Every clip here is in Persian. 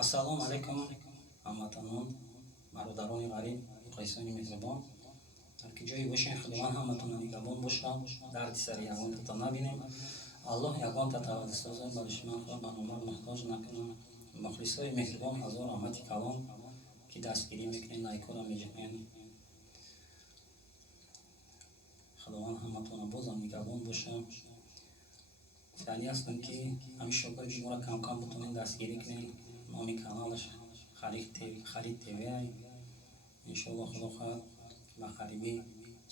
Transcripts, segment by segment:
ассалому алайкум ҳамватанон, бародарони ғариб, мухлисони меҳрубон. дар ки ҷои бошем худованд ҳаматонро нигоҳбон бошад, дарди сари ягонтата набинем. аллоҳ ягонтата тавассузои ба душманхор ба номар муҳтоҷ накунад. мухлисои меҳрубон ҳазор рамати калон ки дастгирӣ мекунед, лайкора меҷоҳед. худованд ҳаматонро бозам нигоҳбон бошад. фиъалӣ ҳастам ки ҳамин шогирди моро кам бутонед дастгирӣ кунед. номи каналаш Харид ТВ. иншоаллоҳ худо хоҳад ба қарибӣ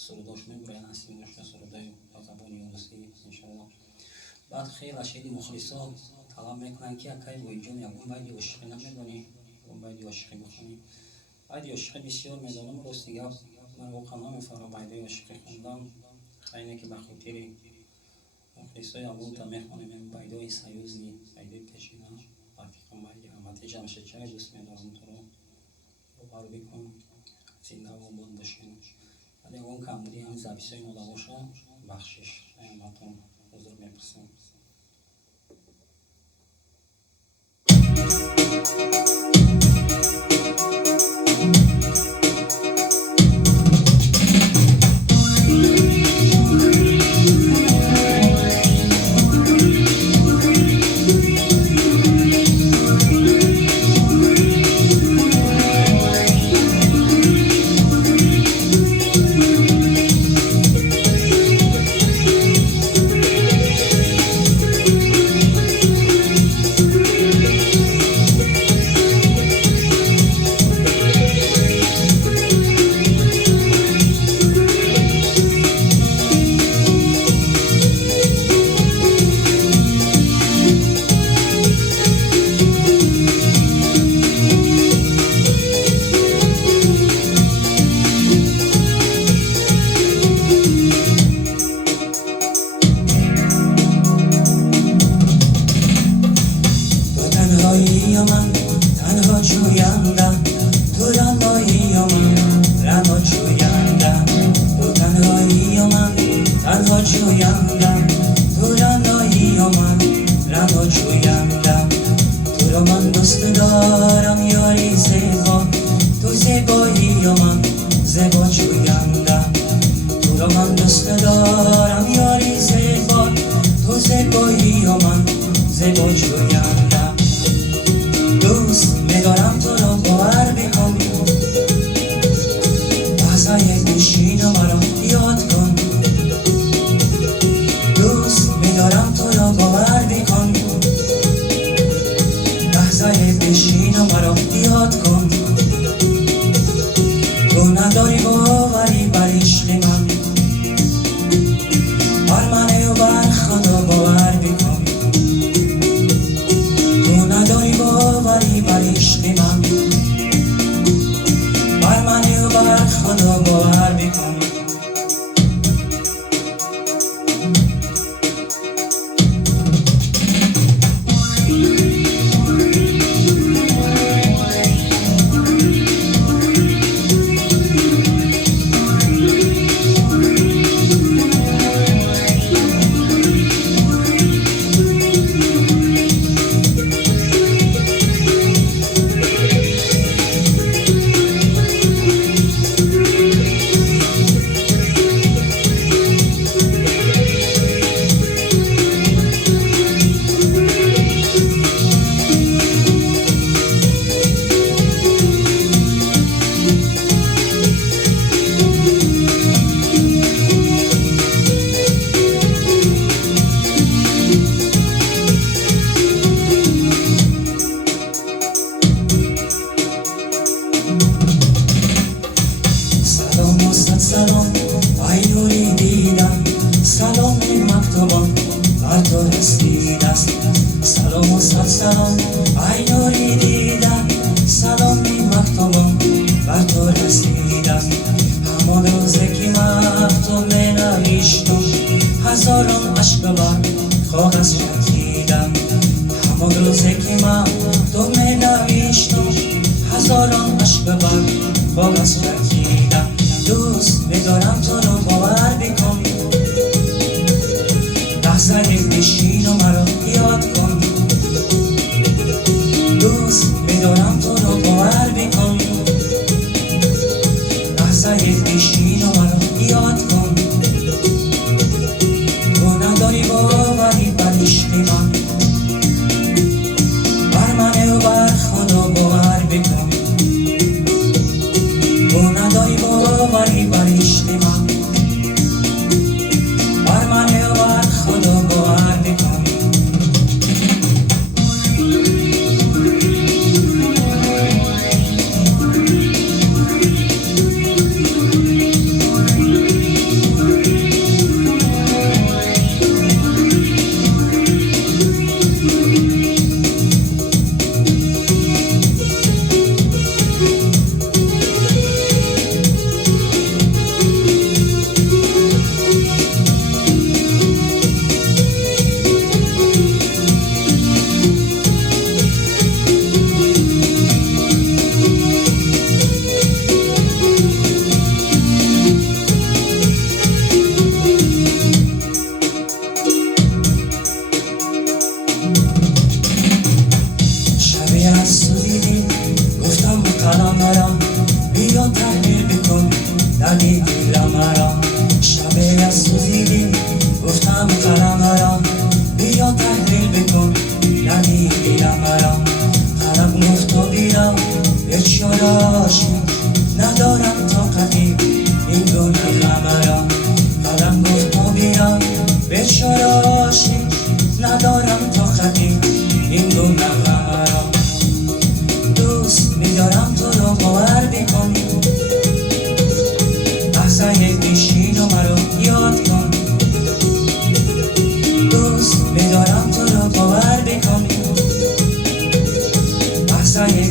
сурудош мебурем, ҳастем бошад сурудои ба забони юнусӣ иншоаллоҳ. баъд хеле ашеди мухлисо талаб мекунанд ки акай воиҷон ягон байди ошиқӣ намедонӣ, ягон байди ошиқӣ бихонӣ. байди ошиқӣ бисёр медонам, рости гап ман воқеан намефаҳмам байди ошиқӣ хондан. хайне ки ба хотири мухлисои аввалта мехонем байдои союзни, байдои пешина, рафиқам байди ҳамати ҷамшедчай дӯст медорам, туро бовар бикун, зинда ва обод бошем. вале ягон камбудии ҳамин записҳои мо баша бахшиш ҳаматон ҳузур мепурсем. تنها جویندم تو رنایی و من رنا جویندم، تو تنهایی و من تنها جویندم، تو رنایی و من رنا جویندم. تو رو من دوست دارم یاری زیبا، تو زیبایی و من زیبا جویندم. تو رو من دوست دارم یاری زیبا، تو زیبایی و من زیبا جویندم. دوست می‌دارم تو رو باور بکن، لحظه بشین و مرا یاد کن. دوست می‌دارم تو رو باور بکن، لحظه بشین و مرا یاد کن. تو نداری باوری بر عشق من، بر من و بر خدا باور بکن. تو نداری باوری بر عشق من، بر من و بر خدا باور بکن. سلام ای نوری دیدم، سلام مکتوبان بر تو رسیده است. سلام و صد سلام ای نوری دیدم، سلام مکتوبان بر تو رسیده است. همان روزی که مکتوب ننوشتم، هزاران اشک بر کاغذ چکیدم. همان روزی که مکتوب ننوشتم، هزاران اشک بر کاغذ چکیدم. دوست می‌دارم تو رو باور بکن، لحظه بشین و مرا یاد کن. دوست میدارم تو رو باور بکن، لحظه پیشین رو مرا یاد کن. تو نداری باوری بر عشق من، بر من و بر خدا باور بکن. تو نداری باوری بر عشق من، بر من و بر خدا باور بکن. گفتم قلم مرا بیا تحلیل بکن دلی دل مرا. شب از سوزیدی گفتم قلم مرا بیا تحلیل بکن دلی دل مرا. قلم گفت و بیا بیچاره عاشق ندارم طاقتی این گناه مرا. قلم گفت و بیا بیچاره عاشق ندارم طاقتی این گناه مرا. دوست میدارم تو رو باور بکن، لحظه پیشین و مرا یاد کن. دوست میدارم تو رو باور بکن، لحظه